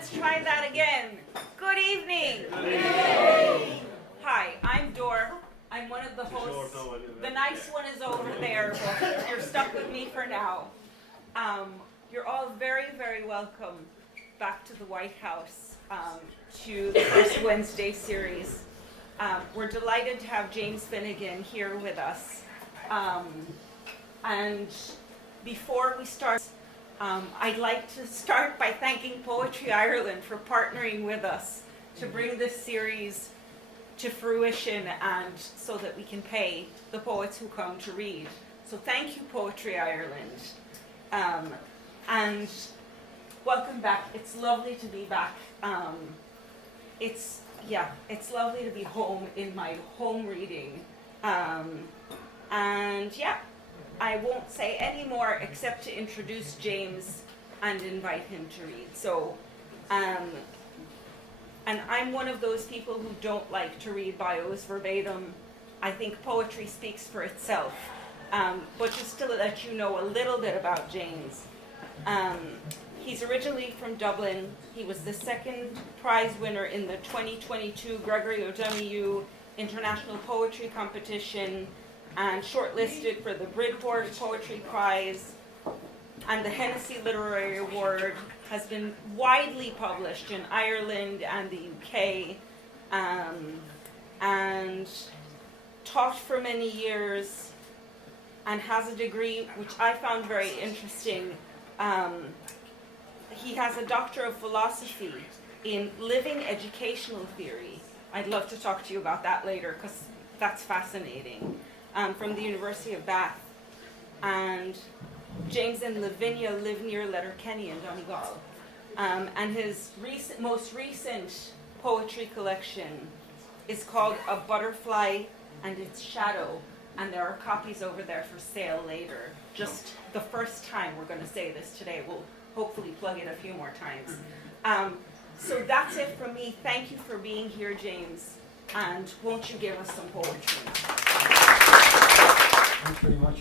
Let's try that again. Good evening. Good evening. Hi, I'm Dor. I'm one of the hosts. The nice one is over there, but you're stuck with me for now. You're all very, very welcome back to the White House, to the first Wednesday series. We're delighted to have James Finnegan here with us. And before we start, I'd like to start by thanking Poetry Ireland for partnering with us to bring this series to fruition and so that we can pay the poets who come to read. So thank you, Poetry Ireland. And welcome back. It's lovely to be back. It's lovely to be home in my home reading. I won't say any more except to introduce James and invite him to read. So, and I'm one of those people who don't like to read bios verbatim. I think poetry speaks for itself. But just to let you know a little bit about James. He's originally from Dublin. He was the second prize winner in the 2022 Gregory O'Donoghue International Poetry Competition and shortlisted for the Bridport Poetry Prize. And the Hennessy Literary Award has been widely published in Ireland and the UK, and taught for many years, and has a degree which I found very interesting. He has a Doctor of Philosophy in Living Educational Theory. I'd love to talk to you about that later because that's fascinating. From the University of Bath. And James and Lavinia live near Letterkenny in Donegal. And his most recent poetry collection is called A Butterfly and Its Shadow, and there are copies over there for sale later. Just the first time we're going to say this today. We'll hopefully plug it a few more times. So that's it from me. Thank you for being here, James. And won't you give us some poetry? Thanks very much.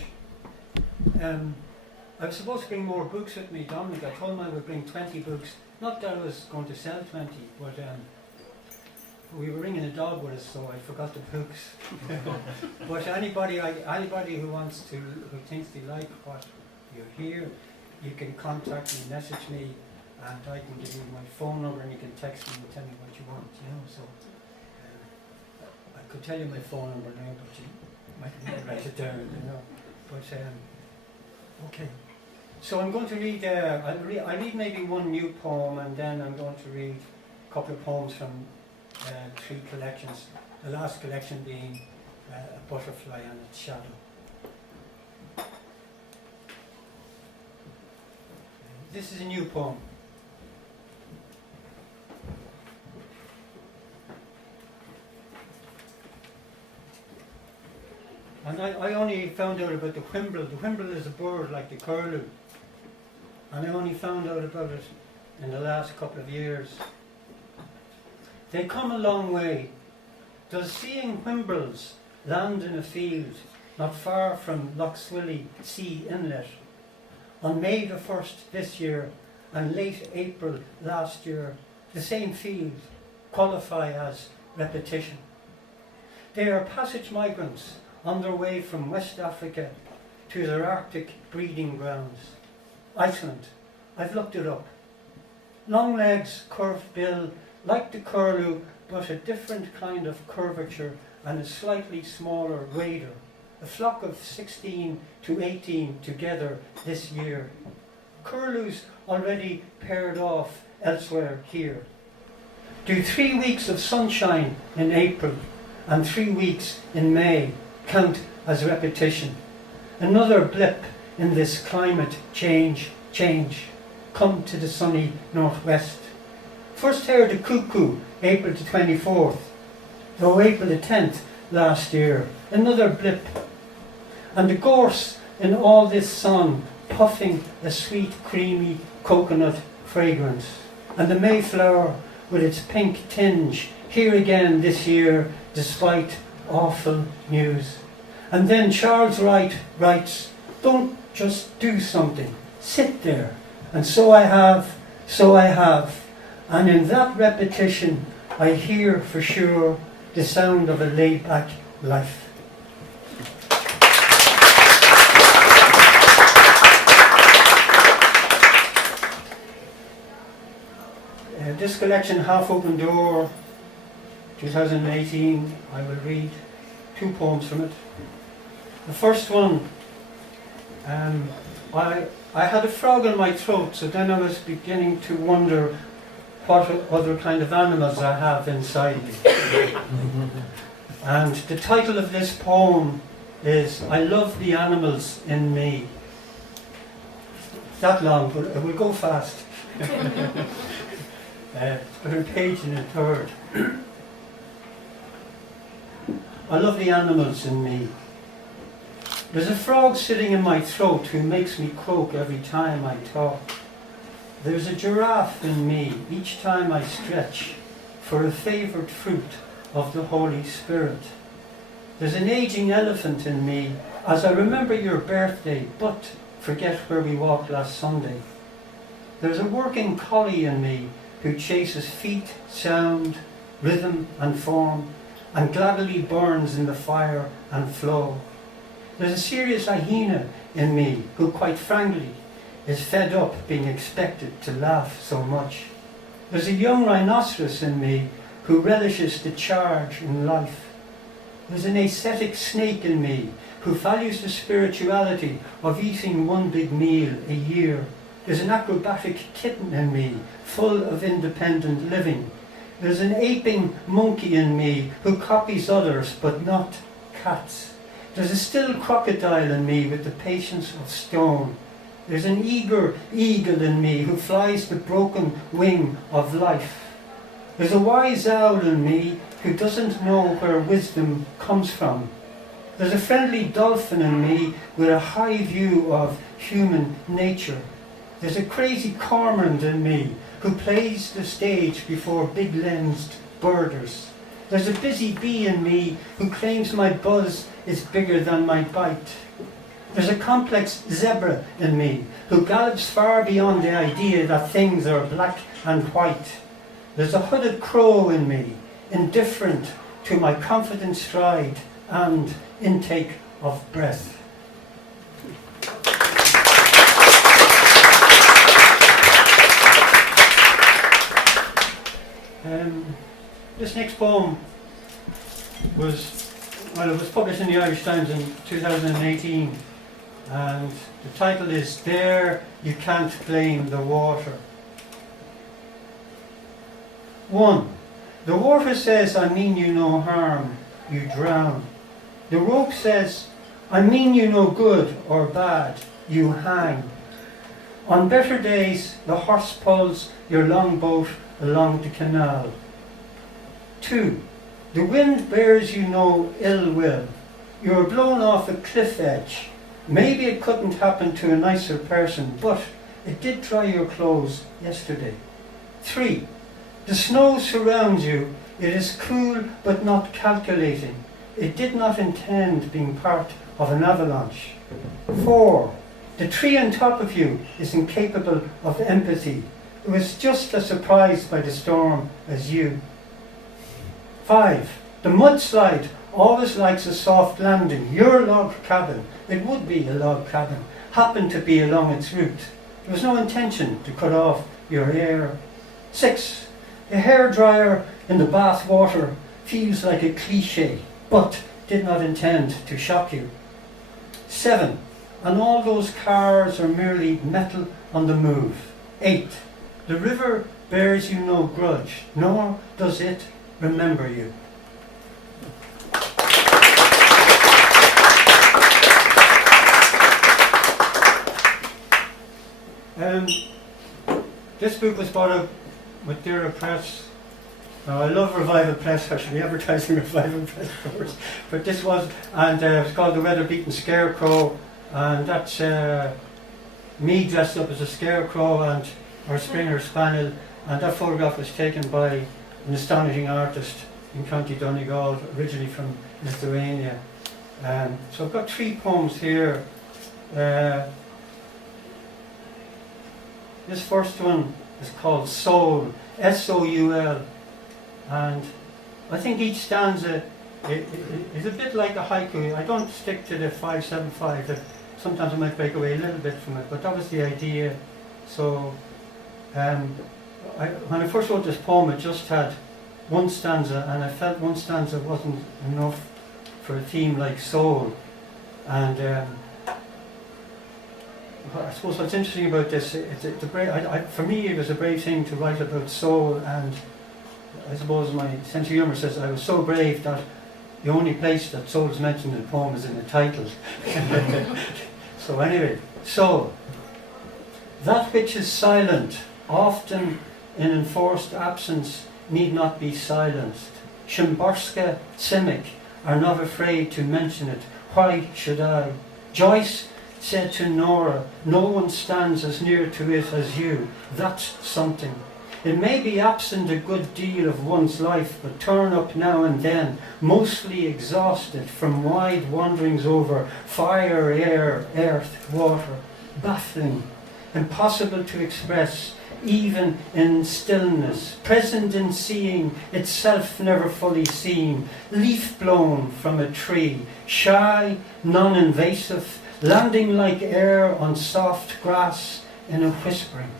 I was supposed to bring more books with me, Dominic. I told him I would bring 20 books. Not that I was going to sell 20, but we were bringing a dog with us, so I forgot the books. But anybody who wants to, who thinks they like what you hear, you can contact me, message me, and I can give you my phone number, and you can text me and tell me what you want. So I could tell you my phone number now, but you might need to write it down. But okay. So I'm going to read. I'll read maybe one new poem, and then I'm going to read a couple of poems from 3 collections. The last collection being A Butterfly and Its Shadow. This is a new poem. And I only found out about the whimbrel. The whimbrel is a bird like the curlew. And I only found out about it in the last couple of years. They come a long way. Does seeing whimbrels land in a field not far from Lough Swilly Sea Inlet on May the 1st this year and late April last year, the same field qualify as repetition. They are passage migrants on their way from West Africa to their Arctic breeding grounds. Iceland, I've looked it up. Long legs, curved bill, like the curlew, but a different kind of curvature and a slightly smaller raider. A flock of 16 to 18 together this year. Curlews already paired off elsewhere here. Do 3 weeks of sunshine in April and 3 weeks in May count as repetition? Another blip in this climate change. Come to the sunny northwest. First heard the cuckoo April the 24th, though April the 10th last year. Another blip. And the gorse in all this sun puffing a sweet creamy coconut fragrance. And the mayflower with its pink tinge here again this year despite awful news. And then Charles Wright writes, don't just do something, sit there. And so I have, And in that repetition, I hear for sure the sound of a laid-back life. This collection, Half Open Door, 2018, I will read 2 poems from it. The first one, I had a frog in my throat, so then I was beginning to wonder what other kind of animals I have inside me. And the title of this poem is I Love the Animals in Me. It's that long, but it will go fast. It's got a page and a third. I love the animals in me. There's a frog sitting in my throat who makes me croak every time I talk. There's a giraffe in me each time I stretch for a favoured fruit of the Holy Spirit. There's an aging elephant in me as I remember your birthday but forget where we walked last Sunday. There's a working collie in me who chases feet, sound, rhythm and form and gladly burns in the fire and flow. There's a serious hyena in me who quite frankly is fed up being expected to laugh so much. There's a young rhinoceros in me who relishes the charge in life. There's an ascetic snake in me who values the spirituality of eating one big meal a year. There's an acrobatic kitten in me, full of independent living. There's an aping monkey in me who copies others, but not cats. There's a still crocodile in me with the patience of stone. There's an eager eagle in me who flies the broken wing of life. There's a wise owl in me who doesn't know where wisdom comes from. There's a friendly dolphin in me with a high view of human nature. There's a crazy cormorant in me who plays the stage before big-lensed birders. There's a busy bee in me who claims my buzz is bigger than my bite. There's a complex zebra in me who gallops far beyond the idea that things are black and white. There's a hooded crow in me, indifferent to my confident stride and intake of breath. This next poem was published in the Irish Times in 2018, and the title is There You Can't Blame the Water. 1. The water says, I mean you no harm, you drown. The rope says, I mean you no good or bad, you hang. On better days, the horse pulls your longboat along the canal. 2. The wind bears you no ill will. You are blown off a cliff edge. Maybe it couldn't happen to a nicer person, but it did dry your clothes yesterday. 3. The snow surrounds you. It is cool but not calculating. It did not intend being part of an avalanche. 4. The tree on top of you is incapable of empathy. It was just as surprised by the storm as you. 5. The mudslide always likes a soft landing. Your log cabin, it would be a log cabin, happened to be along its route. There was no intention to cut off your air. 6. The hairdryer in the bath water feels like a cliche, but did not intend to shock you. 7. And all those cars are merely metal on the move. 8. The river bears you no grudge, nor does it remember you. This book was brought up with Dara Press. I love Revival Press. I should be advertising Revival Press first. But this was, and it's called The Weather-Beaten Scarecrow, and that's me dressed up as a scarecrow and our Springer Spaniel, and that photograph was taken by an astonishing artist in County Donegal, originally from Lithuania. So I've got 3 poems here. This first one It's called Soul, S-O-U-L. And I think each stanza is a bit like a haiku. I don't stick to the 5-7-5. Sometimes I might break away a little bit from it, but that was the idea. So when I first wrote this poem, it just had one stanza, and I felt one stanza wasn't enough for a theme like soul. And I suppose what's interesting about this, for me it was a brave thing to write about soul, and I suppose my sense of humour says I was so brave that the only place that soul is mentioned in the poem is in the title. So anyway, soul. That which is silent, often in enforced absence, need not be silenced. Szymborska, Simic are not afraid to mention it. Why should I? Joyce said to Nora, no one stands as near to it as you. That's something. It may be absent a good deal of one's life, but turn up now and then, mostly exhausted from wide wanderings over fire, air, earth, water, baffling, impossible to express, even in stillness, present in seeing, itself never fully seen, leaf blown from a tree, shy, non-invasive, landing like air on soft grass in a whispering.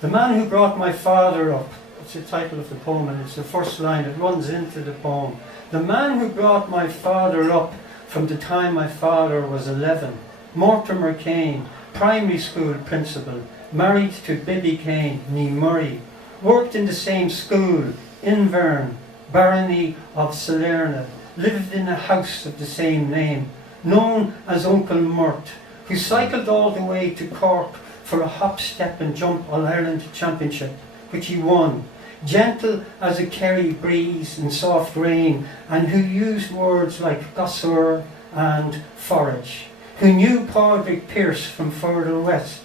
The man who brought my father up, it's the title of the poem and it's the first line, it runs into the poem. The man who brought my father up from the time my father was 11, Mortimer Kane, primary school principal, married to Bibby Kane, nee Murray, worked in the same school, Invern, barony of Salerna, lived in a house of the same name, known as Uncle Murt, who cycled all the way to Cork for a hop, step and jump All-Ireland Championship, which he won, gentle as a Kerry breeze in soft rain, and who used words like gosseur and forage, who knew Padraig Pearse from further west.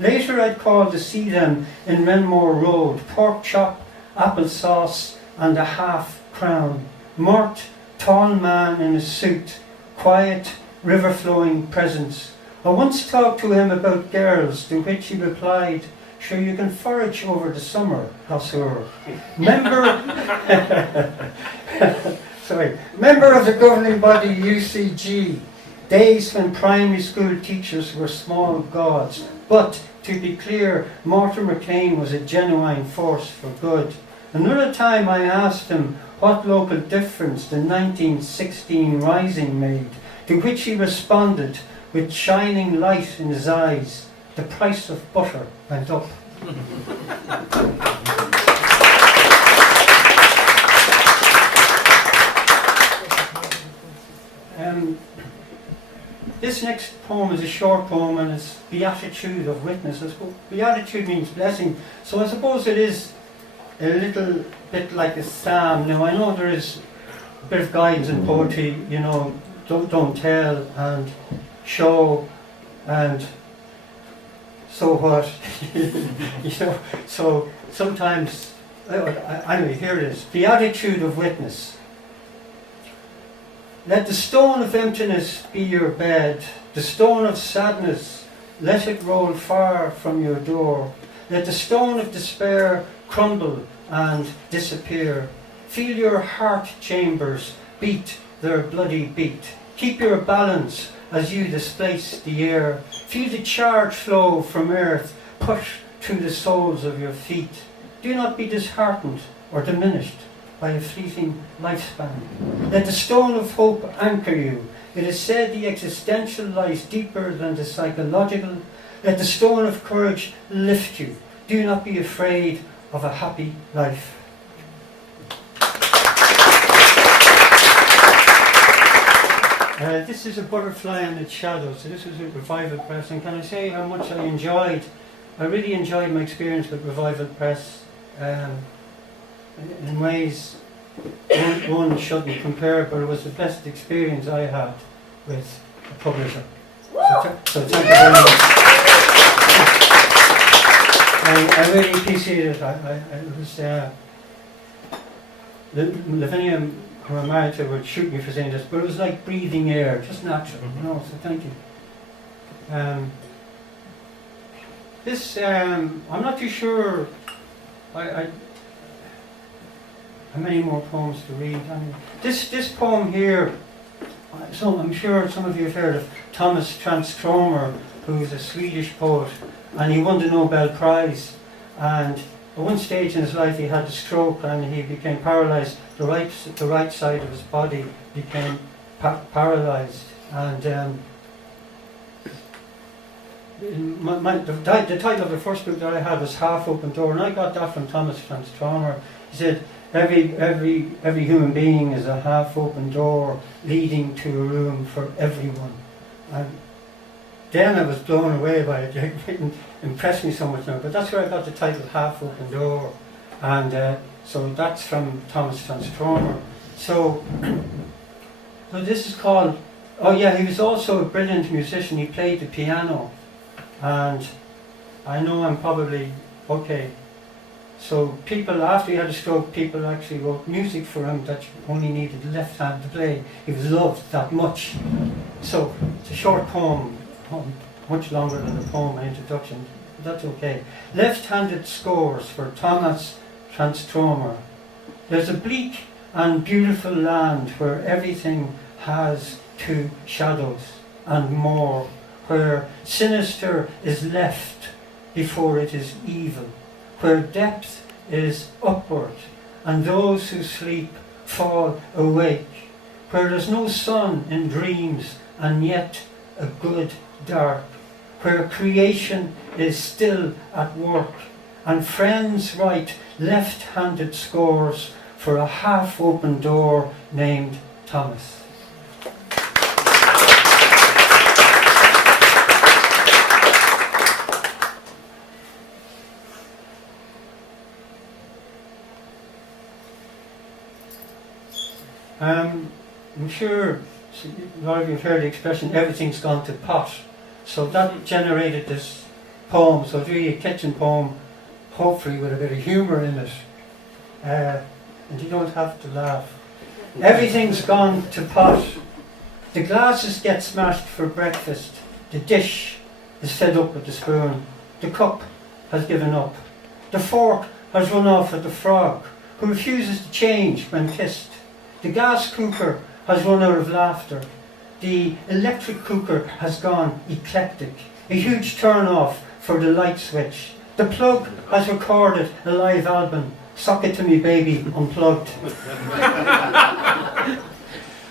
Later I'd called to see them in Renmore Road, pork chop, applesauce and a half-crown. Mort, tall man in a suit, quiet, river-flowing presence. I once talked to him about girls, to which he replied, sure you can forage over the summer, Gosseur. Member of the governing body UCG, days when primary school teachers were small gods. But, to be clear, Mortimer Kane was a genuine force for good. Another time I asked him what local difference the 1916 Rising made, to which he responded, with shining light in his eyes, the price of butter went up. This next poem is a short poem and it's Beatitude of Witness. Beatitude means blessing, so I suppose it is a little bit like a psalm. Now I know there is a bit of guidance in poetry, you know, don't tell and show and so what. You know, so sometimes anyway, here it is. Beatitude of Witness. Let the stone of emptiness be your bed, the stone of sadness, let it roll far from your door. Let the stone of despair crumble and disappear. Feel your heart chambers beat their bloody beat. Keep your balance as you displace the air. Feel the charge flow from earth, push through the soles of your feet. Do not be disheartened or diminished by a fleeting lifespan. Let the stone of hope anchor you. It is said the existential lies deeper than the psychological. Let the stone of courage lift you. Do not be afraid of a happy life. This is a butterfly in its shadow, so this is a Revival Press, and can I say how much I really enjoyed my experience with Revival Press. In ways one shouldn't compare, but it was the best experience I had with a publisher. So thank you very much. I really appreciate it. It was Lavinia, who I'm married to, would shoot me for saying this, but it was like breathing air, just natural, you know. So thank you. I'm not too sure. How many more poems to read? I mean, this poem here. So I'm sure some of you have heard of Thomas Tranströmer, who's a Swedish poet, and he won the Nobel Prize. And at one stage in his life, he had a stroke and he became paralyzed. The right side of his body became paralyzed. And the title of the first book that I had was Half Open Door, and I got that from Thomas Tranströmer. He said, every human being is a half-open door leading to a room for everyone. And then I was blown away by it. It impressed me so much now. But that's where I got the title Half-Open Door. And so that's from Thomas Tranströmer. So this is called, oh yeah, he was also a brilliant musician. He played the piano. And I know I'm probably, okay. So people, after he had a stroke, people actually wrote music for him that only needed the left hand to play. He was loved that much. So it's a short poem, much longer than the poem, my introduction, but that's okay. Left-handed scores for Thomas Tranströmer. There's a bleak and beautiful land where everything has two shadows and more, where sinister is left before it is evil, where depth is upward, and those who sleep fall awake, where there's no sun in dreams, and yet a good dark, where creation is still at work, and friends write left-handed scores for a half-open door named Thomas. I'm sure a lot of you have heard the expression, everything's gone to pot. So that generated this poem. So it's really a kitchen poem, hopefully with a bit of humour in it. And you don't have to laugh. Everything's gone to pot. The glasses get smashed for breakfast. The dish is fed up with the spoon. The cup has given up. The fork has run off at the frog, who refuses to change when kissed. The gas cooker has run out of laughter. The electric cooker has gone eclectic. A huge turn-off for the light switch. The plug has recorded a live album, Sock It To Me Baby Unplugged.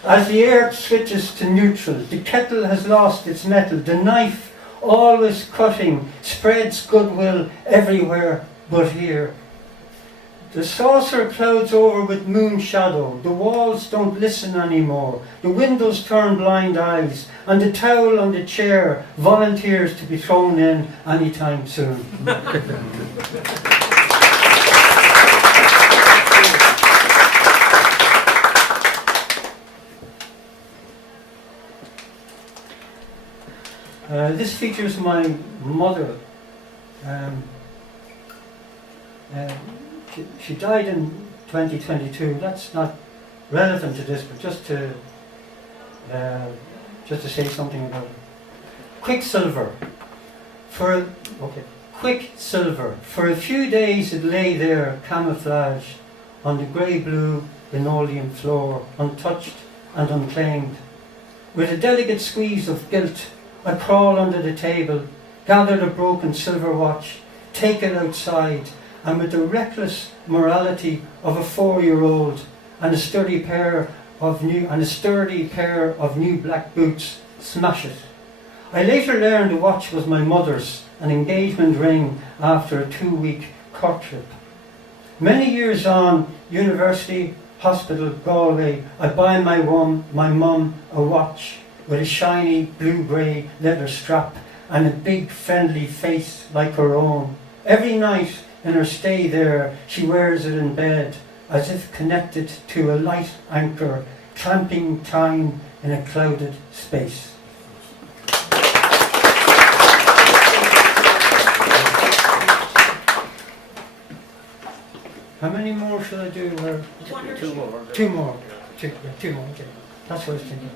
As the air switches to neutral, the kettle has lost its metal. The knife, always cutting, spreads goodwill everywhere but here. The saucer clouds over with moon shadow. The walls don't listen anymore. The windows turn blind eyes. And the towel on the chair volunteers to be thrown in anytime soon. This features my mother. She died in 2022. That's not relevant to this, but just to say something about it. Quicksilver. Quicksilver. For a few days it lay there, camouflaged, on the grey-blue linoleum floor, untouched and unclaimed. With a delicate squeeze of guilt, I crawl under the table, gather the broken silver watch, take it outside, and with the reckless morality of a 4-year-old and a sturdy pair of new black boots, smash it. I later learned the watch was my mother's, an engagement ring after a 2-week courtship. Many years on, university, hospital, Galway, I buy my mum a watch with a shiny blue-grey leather strap and a big friendly face like her own. Every night in her stay there, she wears it in bed, as if connected to a light anchor, clamping time in a clouded space. How many more should I do? One or Two two. more. Two more. Two more, okay. That's what I was thinking.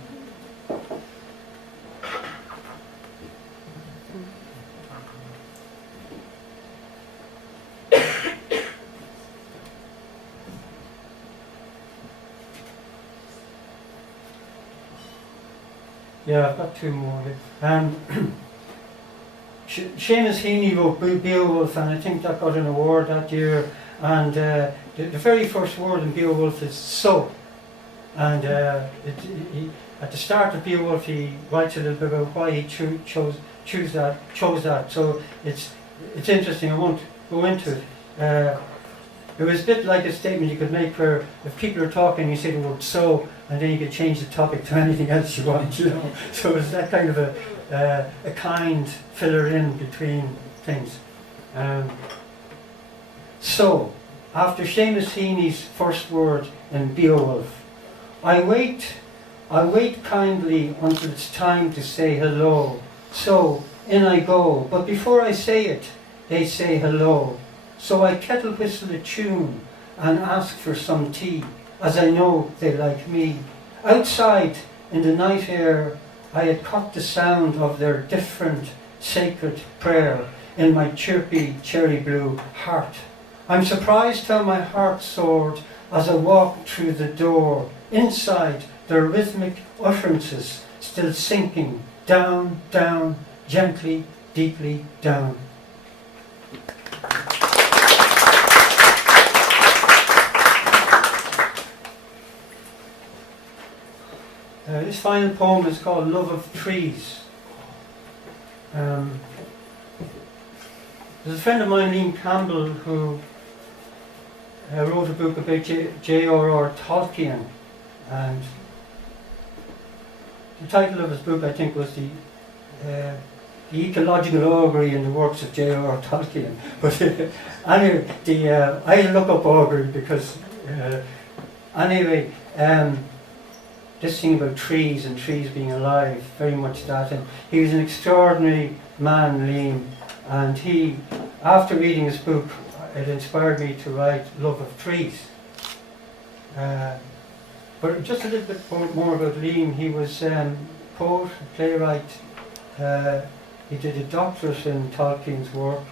Yeah, I've got two more here. Seamus Heaney wrote Beowulf, and I think that got an award that year. And the very first word in Beowulf is so. And at the start of Beowulf, he writes a little bit about why he chose that. So it's interesting. I won't go into it. It was a bit like a statement you could make where if people are talking, you say the word so, and then you could change the topic to anything else you want, you know. So it's that kind of a kind filler in between things. So, after Seamus Heaney's first word in Beowulf, I wait kindly until it's time to say hello. So, in I go, but before I say it, they say hello. So I kettle whistle a tune and ask for some tea, as I know they like me. Outside, in the night air, I had caught the sound of their different sacred prayer in my chirpy cherry blue heart. I'm surprised how my heart soared as I walked through the door. Inside, their rhythmic utterances still sinking down, down, gently, deeply down. This final poem is called Love of Trees. There's a friend of mine, Liam Campbell, who wrote a book about J.R.R. Tolkien, and the title of his book, I think, was the ecological augury in the works of J.R.R. Tolkien. But anyway, I look up augury because this thing about trees and trees being alive, very much that. And he was an extraordinary man, Liam, and he, after reading his book, it inspired me to write Love of Trees. But just a little bit more about Liam. He was poet, playwright. He did a doctorate in Tolkien's work,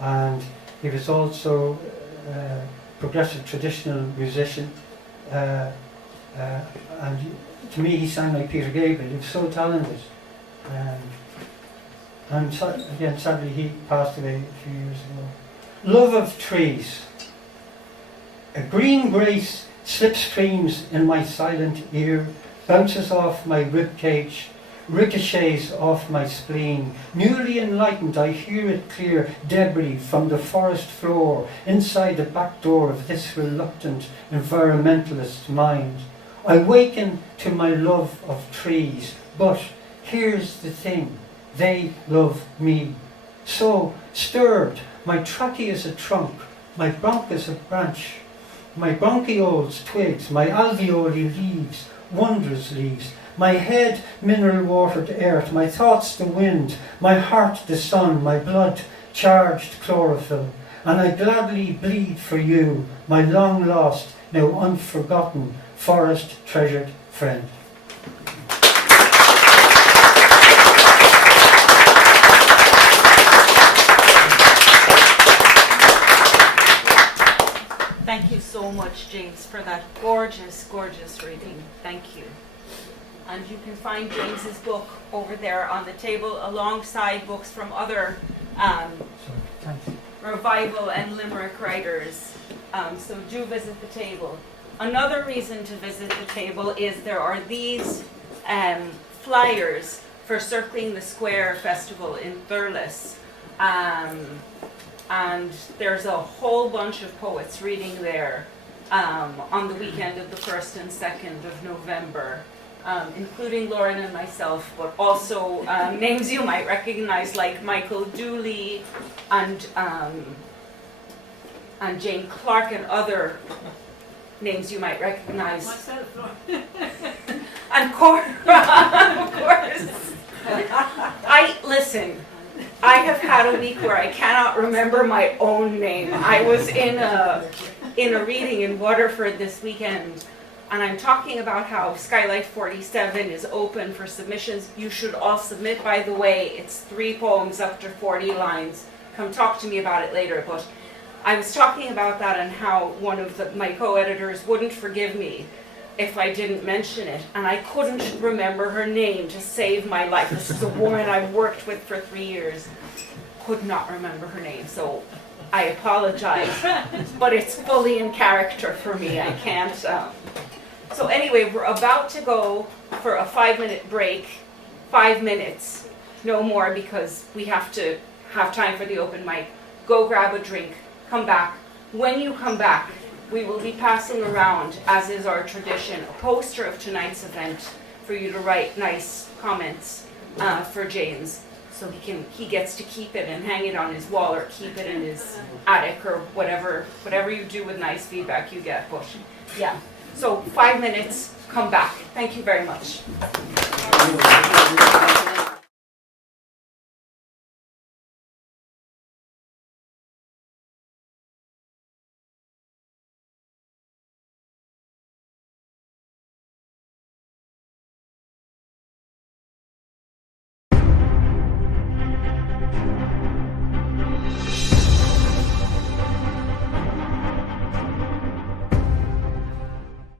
and he was also a progressive traditional musician. And to me, he sang like Peter Gabriel. He was so talented. And again, sadly, he passed away a few years ago. Love of Trees. A green grace slipstreams in my silent ear, bounces off my ribcage, ricochets off my spleen. Newly enlightened, I hear it clear, debris from the forest floor, inside the back door of this reluctant environmentalist mind. I waken to my love of trees, but here's the thing, they love me. So stirred, my trachea's a trunk, my bronchus a branch, my bronchioles twigs, my alveoli leaves, wondrous leaves, my head mineral watered earth, my thoughts the wind, my heart the sun, my blood charged chlorophyll, and I gladly bleed for you, my long lost, now unforgotten, forest treasured friend. Thank you so much, James, for that gorgeous, gorgeous reading. Thank you. And you can find James's book over there on the table alongside books from other revival and limerick writers. So do visit the table. Another reason to visit the table is there are these flyers for Circling the Square Festival in Thurles. And there's a whole bunch of poets reading there on the weekend of the 1st and 2nd of November, including Lauren and myself, but also names you might recognize like Michael Dooley and Jane Clark and other names you might recognize. Myself, And of course, I have had a week where I cannot remember my own name. I was in a in a reading in Waterford this weekend, and I'm talking about how Skylight 47 is open for submissions. You should all submit, by the way. It's 3 poems up to 40 lines. Come talk to me about it later, but I was talking about that and how one of my co-editors wouldn't forgive me if I didn't mention it, and I couldn't remember her name to save my life. This is a woman I've worked with for 3 years. Could not remember her name, so I apologize, but it's fully in character for me. I can't. So anyway, we're about to go for a 5-minute break. 5 minutes, no more, because we have to have time for the open mic. Go grab a drink, come back. When you come back, we will be passing around, as is our tradition, a poster of tonight's event for you to write nice comments for James. So he gets to keep it and hang it on his wall or keep it in his attic or whatever you do with nice feedback you get. But yeah, so 5 minutes, come back. Thank you very much.